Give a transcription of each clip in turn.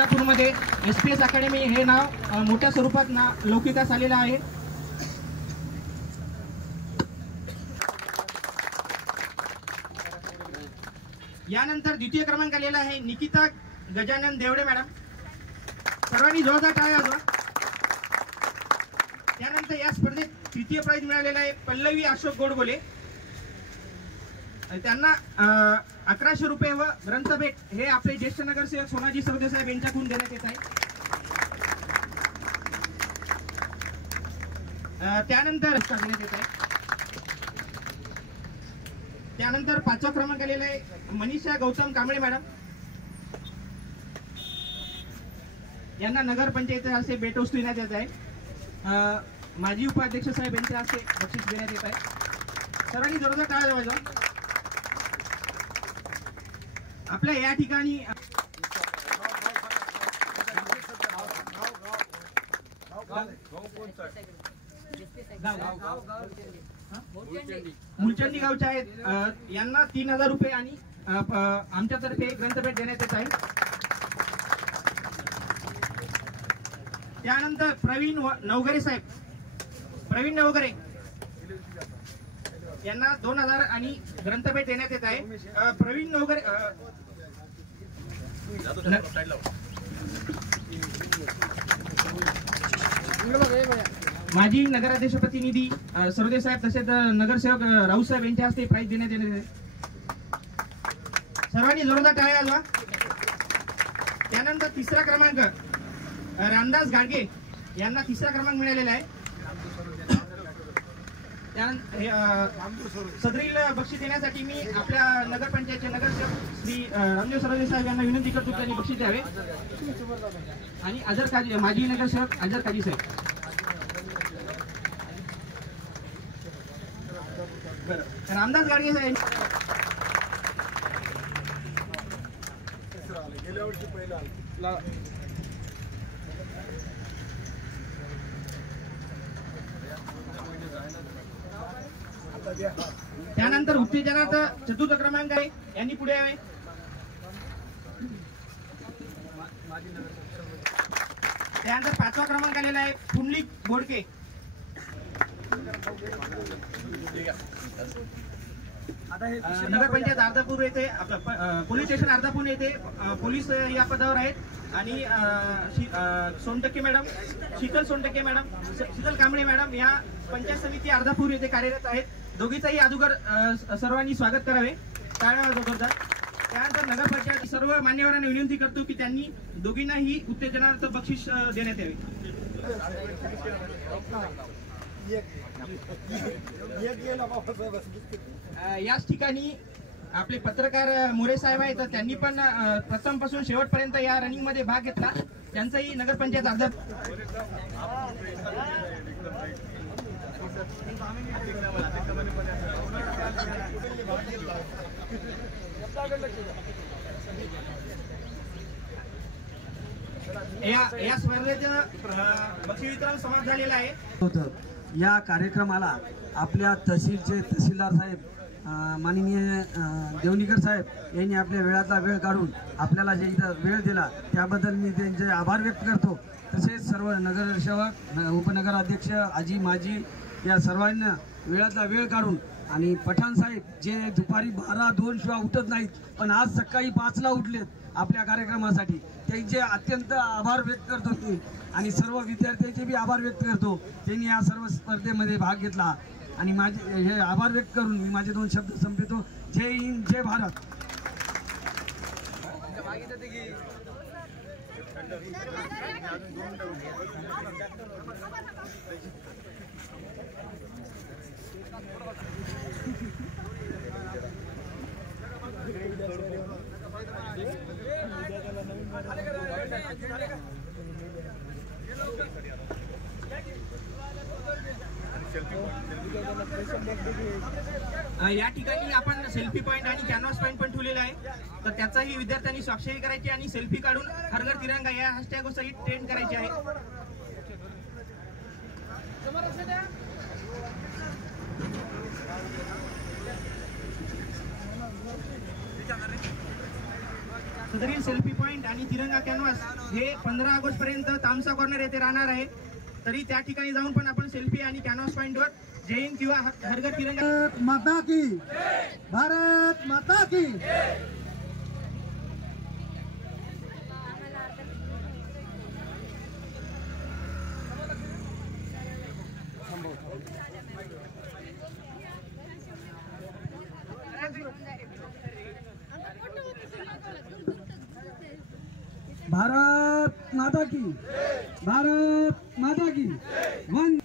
अर्धापूरमध्ये SPS academy हे नाव मोठ्या स्वरूपात लौकिकास आलेलं आहे. यानंतर द्वितीय क्रमांक आलेला आहे निकिता गजानन देवडे मॅडम. सर्वांनी जोरदार टाळ्या वाजवा. त्यानंतर या स्पर्धेत तृतीय प्राइज मिळालेला आहे पल्लवी अशोक गोडबोले. त्यांना 1100 रुपये व ग्रंथभेट हे आपले ज्येष्ठ नगरसेवक सोनाजी सरदे साहेब यांच्याकडून देण्यात येत आहे. त्यानंतर देण्यात येत आहे. त्यानंतर 5वा क्रमांक आलेला आहे मनीषा गौतम कांबळे मॅडम. यांना नगरपंचायत असे भेटवस्तू देण्यात येत आहे. माजी उपाध्यक्ष साहेब यांच्या हस्ते बक्षीस देण्यात येत आहे. सर्वांनी जोरदार टाळ्या वाजवा. आपल्या या ठिकाणी मुलचंदी गावचे आहेत. यांना 3000 रुपये आणि आमच्यातर्फे ग्रंथभेट देण्यात येत आहे. त्यानंतर प्रवीण नवघरे साहेब, प्रवीण नवघरे यांना 2000 आणि ग्रंथभेट देण्यात येत आहे. प्रवीण नवघरे माजी नगराध्यक्ष प्रतिनिधी सरदे साहेब तसेच नगरसेवक राऊत साहेब यांच्या हस्ते प्राइज देण्यात येणार आहे. सर्वांनी जोरदार टाळ्या वाजवा. त्यानंतर 3रा क्रमांक रामदास गाडगे यांना 3रा क्रमांक मिळालेला आहे. सदरील बक्षीस देण्यासाठी मी आपल्या नगरपंचायतचे नगरसेवक श्री रामदेव सरदे साहेब यांना विनंती करतो त्यांनी बक्षीस द्यावे. आणि अजर काजी माजी नगरसेवक अजर काजी साहेब. रामदास गाडगे साहेब त्यानंतर उत्तेजनात 4था क्रमांक आहे यांनी पुढे यावे. त्यानंतर 5वा क्रमांक आलेला आहे पुंडलिक बोडके. नगरपंचायत अर्धापूर येथे आपलं पोलीस स्टेशन अर्धापूर येथे पोलीस या पदावर आहेत. आणि Sontakke madam, Sheetal Sontakke madam, Sheetal Kamble madam या पंचायत समिती अर्धापूर येथे कार्यरत आहेत. दोघीचाही अगोदर सर्वांनी स्वागत करावे टाळ्या वाजवतात. त्यानंतर नगरपंचायत सर्व मान्यवरांना विनंती करतो की त्यांनी दोघींनाही उत्तेजनार्थ बक्षीस देण्यात यावे. याच ठिकाणी आपले पत्रकार मोरे साहेब आहेत, तर त्यांनी पण प्रथम पासून शेवटपर्यंत या रनिंग मध्ये भाग घेतला. त्यांचाही नगरपंचायत अर्धा या स्पर्धेचं बक्षीस वितरण समाप्त झालेलं आहे. या कार्यक्रमाला आपल्या तहसीलचे तहसीलदार साहेब माननीय देवनीकर साहेब यांनी आपल्या वेळातला वेळ काढून आपल्याला जे इथं वेळ दिला त्याबद्दल मी त्यांचे आभार व्यक्त करतो. तसेच सर्व नगरसेवक, उपनगराध्यक्ष, आजी माजी या सर्वांना वेळातला वेळ काढून आणि पठाण साहेब जे दुपारी 12-2 शिवाय उठत नाहीत पण आज सकाळी 5ला उठलेत आपल्या कार्यक्रमासाठी, त्यांचे अत्यंत आभार व्यक्त करतो मी. आणि सर्व विद्यार्थ्यांचे बी आभार व्यक्त करतो, त्यांनी या सर्व स्पर्धेमध्ये भाग घेतला. आणि माझे हे आभार व्यक्त करून मी माझे 2 शब्द संपवितो. जय हिंद, जय भारत. या ठिकाणी आपण सेल्फी पॉइंट आणि कॅनव्हास पॉइंट पण ठेवलेला आहे, तर त्याचाही विद्यार्थ्यांनी स्वाक्षरी करायची आणि सेल्फी काढून हर घर तिरंगा या हॅशटॅग सहित ट्रेंड करायची आहे. सदरील सेल्फी पॉइंट आणि तिरंगा कॅनव्हास हे 15 ऑगस्ट पर्यंत तामसा कॉर्नर येथे राहणार आहे. तरी त्या ठिकाणी जाऊन पण आपण सेल्फी आणि कॅनव्हास पॉइंटवर जय हिंद किंवा हर घर तिरंगा माता की, भारत माता की. भारत माता की, भारत माता की. वन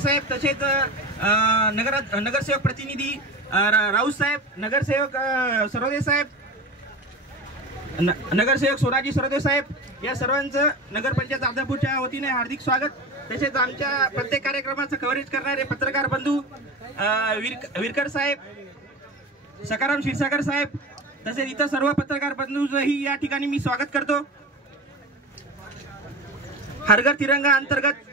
साहेब, तसेच नगरसेवक प्रतिनिधी राऊत साहेब, नगरसेवक सरोदे साहेब, नगरसेवक सोनाजी सरोदे साहेब, या सर्वांचं नगरपंचायत अर्धापूरच्या वतीने हार्दिक स्वागत. तसेच आमच्या प्रत्येक कार्यक्रमाचं कव्हरेज करणारे पत्रकार बंधू विरकर साहेब, सकाराम क्षीरसागर साहेब, तसेच इतर सर्व पत्रकार बंधूंचंही या ठिकाणी मी स्वागत करतो. हर घर तिरंगा अंतर्गत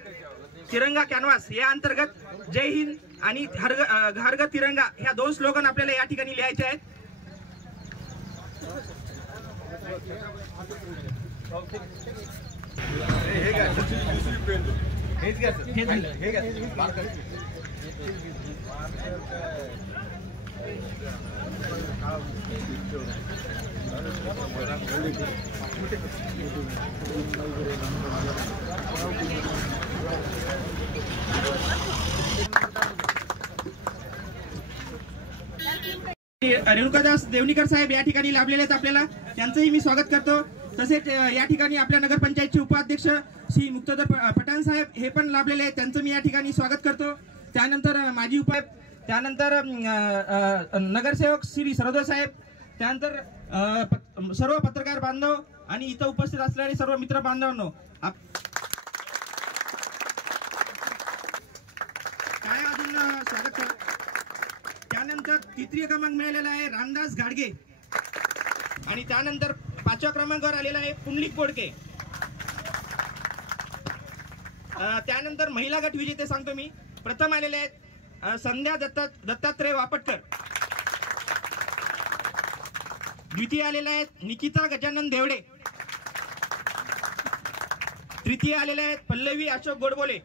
तिरंगा कॅनव्हास या अंतर्गत जय हिंद आणि हर घर तिरंगा ह्या दोन स्लोगन आपल्याला या ठिकाणी लिहायचे आहेत. रेणुकादास देवणीकर साहेब या ठिकाणी लाभलेले आहेत आपल्याला, त्यांचंही मी स्वागत करतो. तसेच या ठिकाणी आपल्या नगरपंचायतचे उपाध्यक्ष श्री मुक्तदर पठाण साहेब हे पण लाभलेले आहेत, त्यांचं मी या ठिकाणी स्वागत करतो. त्यानंतर माजी उपाध्यक्ष, त्यानंतर नगरसेवक श्री सरोदे साहेब, त्यानंतर सर्व पत्रकार बांधव आणि इथं उपस्थित असलेले सर्व मित्र बांधवांनो काय अजून स्वागत करा. त्यानंतर तृतीय क्रमांक मिळालेला आहे रामदास घाडगे आणि त्यानंतर 5व्या क्रमांकावर आलेला आहे पुंडलिक बोडके. त्यानंतर महिला गट विजेते सांगतो मी. प्रथम आलेले आहेत संध्या दत्तात्रय वापटकर. द्वितीय आलेले आहेत निकिता गजानन देवडे. तृतीय आलेले आहेत पल्लवी अशोक गोडबोले.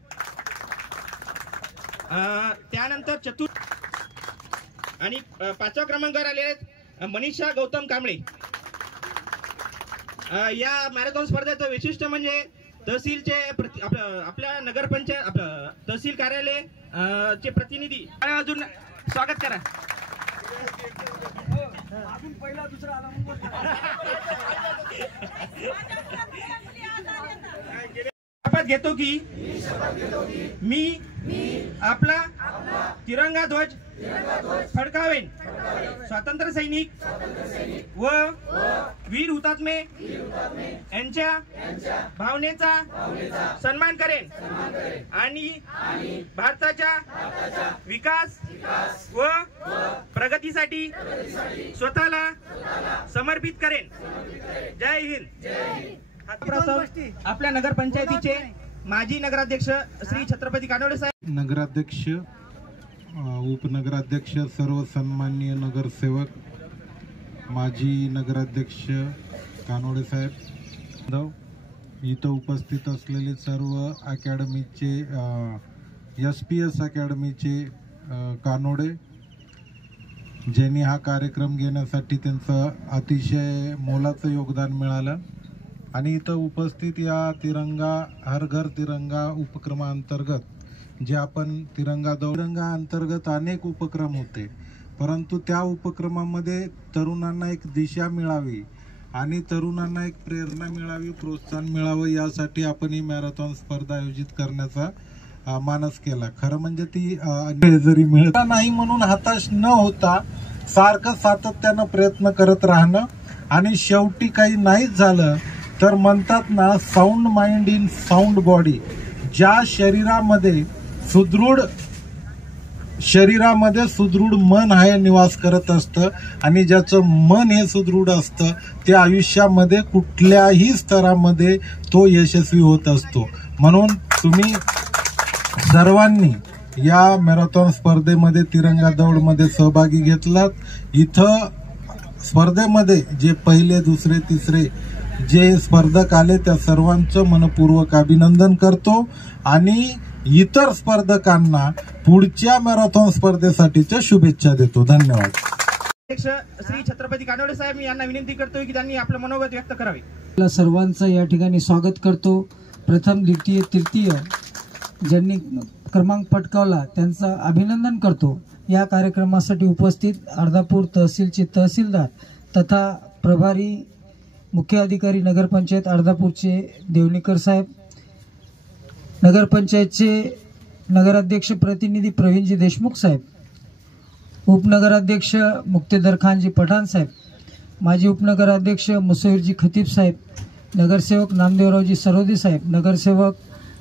त्यानंतर चतुर्थ आणि 5व्या क्रमांकावर आलेले आहेत मनीषा गौतम कांबळे. या मॅरेथॉन स्पर्धेचं वैशिष्ट्य म्हणजे तहसीलचे आपल्या नगरपंचायत तहसील कार्यालय चे प्रतिनिधी अजून स्वागत करा. अजून पहिला दुसरा आला शपथ घेतो की मी आपला तिरंगा ध्वज फडकावेन. स्वातंत्र्य सैनिक व वीर हुतात्मे यांच्या भावनेचा सन्मान करेन आणि भारताच्या विकास व प्रगतीसाठी स्वतःला समर्पित करेन. जय हिंद. आपल्या नगरपंचायतीचे माजी नगराध्यक्ष श्री छत्रपती कानोडे साहेब, नगराध्यक्ष, उपनगराध्यक्ष, सर्व सन्माननीय नगरसेवक, माजी नगराध्यक्ष कानोडे साहेब, इथं उपस्थित असलेले सर्व अकॅडमीचे SPS अकॅडमीचे कानोडे, ज्यांनी हा कार्यक्रम घेण्यासाठी त्यांचं अतिशय मोलाचं योगदान मिळालं. आणि इथं उपस्थित या तिरंगा हर घर तिरंगा उपक्रमांतर्गत जे आपण तिरंगा अंतर्गत अनेक उपक्रम होते, परंतु त्या उपक्रमामध्ये तरुणांना एक दिशा मिळावी आणि तरुणांना एक प्रेरणा मिळावी, प्रोत्साहन मिळावं यासाठी आपण ही मॅरेथॉन स्पर्धा आयोजित करण्याचा मानस केला. खरं म्हणजे ती जरी मिळत नाही म्हणून हताश न होता सारखं सातत्यानं प्रयत्न करत राहणं आणि शेवटी काही नाहीच झालं तर म्हणतात ना, sound mind in sound body. ज्या शरीरामध्ये सुदृढ मन हे निवास करत असतं आणि ज्याचं मन हे सुदृढ असतं ते आयुष्यामध्ये कुठल्याही स्तरामध्ये तो यशस्वी होत असतो. म्हणून तुम्ही सर्वांनी या मॅरेथॉन स्पर्धेमध्ये तिरंगा दौडमध्ये सहभागी घेतलात. इथं स्पर्धेमध्ये जे पहिले, दुसरे, तिसरे जे स्पर्धक आले त्या सर्वांचं मनपूर्वक अभिनंदन करतो आणि इतर स्पर्धकांना पुढच्या मॅरेथॉन स्पर्धेसाठीच्या शुभेच्छा देतो. धन्यवाद. अध्यक्ष श्री छत्रपती कानोडे साहेब यांना विनंती करतोय की त्यांनी आपलं मनोगत व्यक्त करावे. सर्वांचं या ठिकाणी स्वागत करतो. प्रथम, द्वितीय, तृतीय ज्यांनी क्रमांक पटकावला त्यांचं अभिनंदन करतो. या कार्यक्रमासाठी उपस्थित अर्धापूर तहसीलचे तहसीलदार तथा प्रभारी मुख्य अधिकारी नगरपंचायत अर्धापूरचे देवनीकर साहेब, नगरपंचायतचे नगराध्यक्ष प्रतिनिधी प्रवीणजी देशमुख साहेब, उपनगराध्यक्ष मुक्तेदर खानजी पठाण साहेब, माजी उपनगराध्यक्ष मुसैरजी खतीब साहेब, नगरसेवक नामदेवरावजी सरोदे साहेब, नगरसेवक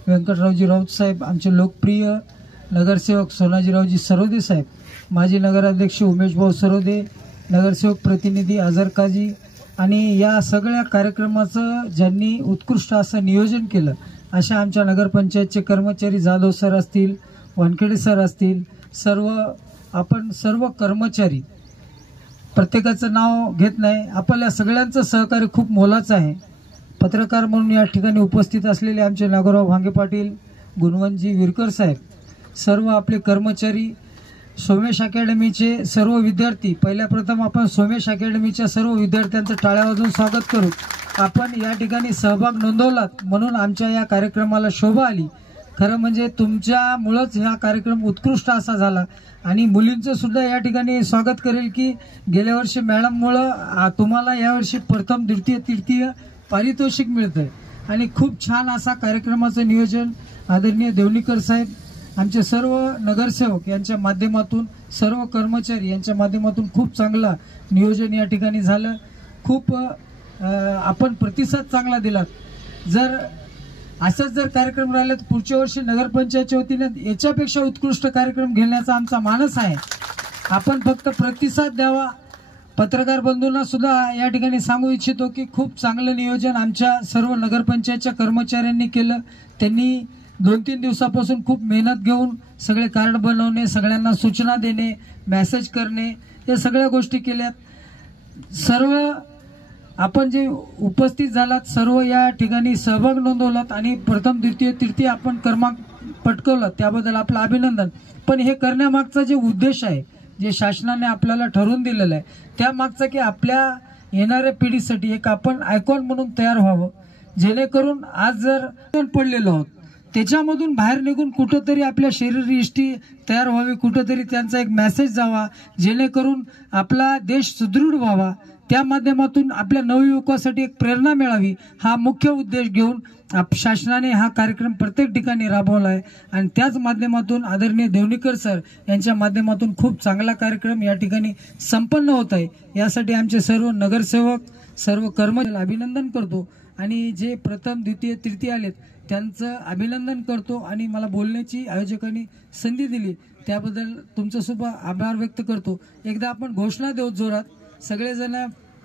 व्यंकटरावजी राऊत साहेब, आमचे लोकप्रिय नगरसेवक सोनाजीरावजी सरोदे साहेब, माजी नगराध्यक्ष उमेशभाऊ सरोदे, नगरसेवक प्रतिनिधी आझरकाजी आणि या सगळ्या कार्यक्रमाचं ज्यांनी उत्कृष्ट असं नियोजन केलं अशा आमच्या नगरपंचायतचे कर्मचारी जाधव सर असतील, वानखेडे सर असतील, आपण सर्व कर्मचारी, प्रत्येकाचं नाव घेत नाही, आपल्या सगळ्यांचं सहकार्य खूप मोलाचं आहे. पत्रकार म्हणून या ठिकाणी उपस्थित असलेले आमचे नागोराव भांगे पाटील, गुणवंतजी विरकर साहेब, सर्व आपले कर्मचारी, सोमेश अकॅडमीचे सर्व विद्यार्थी. पहिल्या प्रथम आपण सोमेश अकॅडमीच्या सर्व विद्यार्थ्यांचं टाळ्या वाजवून स्वागत करू. आपण या ठिकाणी सहभाग नोंदवलात म्हणून आमच्या या कार्यक्रमाला शोभा आली. खरं म्हणजे तुमच्यामुळंच हा कार्यक्रम उत्कृष्ट असा झाला. आणि मुलींचं सुद्धा या ठिकाणी स्वागत करेल की गेल्या वर्षी मॅडममुळं तुम्हाला यावर्षी प्रथम, द्वितीय, तृतीय पारितोषिक मिळतंय आणि खूप छान असा कार्यक्रमाचं नियोजन आदरणीय देवनीकर साहेब, आमचे सर्व नगरसेवक यांच्या माध्यमातून, सर्व कर्मचारी यांच्या माध्यमातून खूप चांगला नियोजन या ठिकाणी झालं. खूप आपण प्रतिसाद चांगला दिलात. जर असंच जर कार्यक्रम राहिले तर पुढच्या वर्षी नगरपंचायतच्या वतीने याच्यापेक्षा उत्कृष्ट कार्यक्रम घेण्याचा आमचा मानस आहे. आपण फक्त प्रतिसाद द्यावा. पत्रकार बंधूंना सुद्धा या ठिकाणी सांगू इच्छितो की खूप चांगलं नियोजन आमच्या सर्व नगरपंचायतच्या कर्मचाऱ्यांनी केलं. त्यांनी 2-3 दिवसापासून खूप मेहनत घेऊन सगळे कार्ड बनवणे, सगळ्यांना सूचना देणे, मेसेज करणे, या सगळ्या गोष्टी केल्यात. सर्व आपण जे उपस्थित झालात, सर्व या ठिकाणी सहभाग नोंदवलात आणि प्रथम, द्वितीय, तृतीय आपण क्रमांक पटकवलात त्याबद्दल आपलं अभिनंदन. पण हे करण्यामागचा जे उद्देश आहे, जे शासनाने आपल्याला ठरवून दिलेलं आहे, त्यामागचा की आपल्या येणाऱ्या पिढीसाठी एक आपण आयकॉन म्हणून तयार व्हावं, जेणेकरून आज जर पडलेलो आहोत त्याच्यामधून बाहेर निघून कुठंतरी आपल्या शरीरयष्टी तयार व्हावी, कुठंतरी त्यांचा एक मेसेज जावा, जेणेकरून आपला देश सुदृढ व्हावा. त्या माध्यमातून आपल्या नवयुवकासाठी एक प्रेरणा मिळावी, हा मुख्य उद्देश घेऊन शासनाने हा कार्यक्रम प्रत्येक ठिकाणी राबवला आहे. आणि त्याच माध्यमातून आदरणीय देवनीकर सर यांच्या माध्यमातून खूप चांगला कार्यक्रम या ठिकाणी संपन्न होत आहे. यासाठी आमचे सर्व नगरसेवक, सर्व कर्मचारी अभिनंदन करतो आणि जे प्रथम, द्वितीय, तृतीय आलेत त्यांचं अभिनंदन करतो. आणि मला बोलण्याची आयोजकांनी संधी दिली त्याबद्दल तुमचं सुद्धा आभार व्यक्त करतो. एकदा आपण घोषणा देऊ जोरात, सगळेजण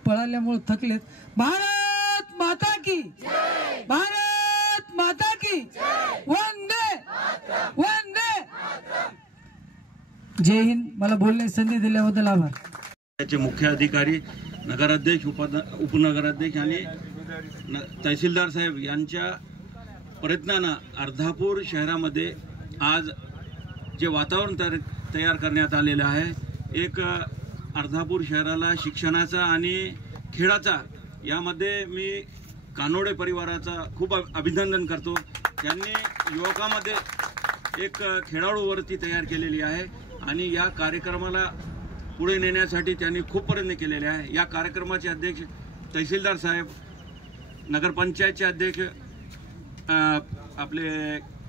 पळाल्यामुळे थकलेत. भारत माता की, भारत माता की, वंदे वंदे. जय हिंद. मला बोलण्याची संधी दिल्याबद्दल आभार. त्याचे मुख्य अधिकारी, नगराध्यक्ष, उपनगराध्यक्ष आणि तहसीलदार साहेब यांच्या प्रयत्नानं अर्धापूर शहरामध्ये आज जे वातावरण तयार करण्यात आलेलं आहे, एक अर्धापूर शहराला शिक्षणाचा आणि खेळाचा, यामध्ये मी कानोडे परिवाराचा खूप अभिनंदन करतो. त्यांनी युवकामध्ये एक खेळाडूवरती तयार केलेली आहे आणि या कार्यक्रमाला पुढे नेण्यासाठी त्यांनी खूप प्रयत्न केलेले आहे. या कार्यक्रमाचे अध्यक्ष तहसीलदार साहेब, नगरपंचायतचे अध्यक्ष आपले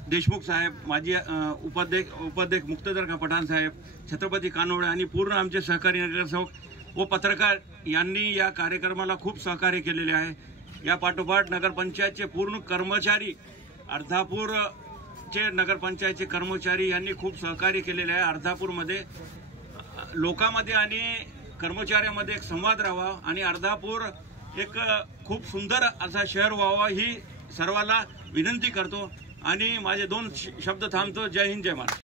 देशमुख साहेब, माजी उपाध्यक्ष मुक्तदर का पठाण साहेब, छत्रपती कानोडे आणि पूर्ण आमचे सहकारी नगरसेवक व पत्रकार यांनी या कार्यक्रमाला खूप सहकार्य केलेले आहे. या पाठोपाठ नगरपंचायतचे पूर्ण कर्मचारी, अर्धापूरचे नगरपंचायतचे कर्मचारी यांनी खूप सहकार्य केलेले आहे. अर्धापूरमध्ये लोकांमध्ये आणि कर्मचाऱ्यामध्ये एक संवाद राहावा आणि अर्धापूर एक खूप सुंदर असा शहर व्हावा ही सर्वांना विनंती करतो आणि माझे 2 शब्द थांबतो. जय हिंद, जय महाराष्ट्र.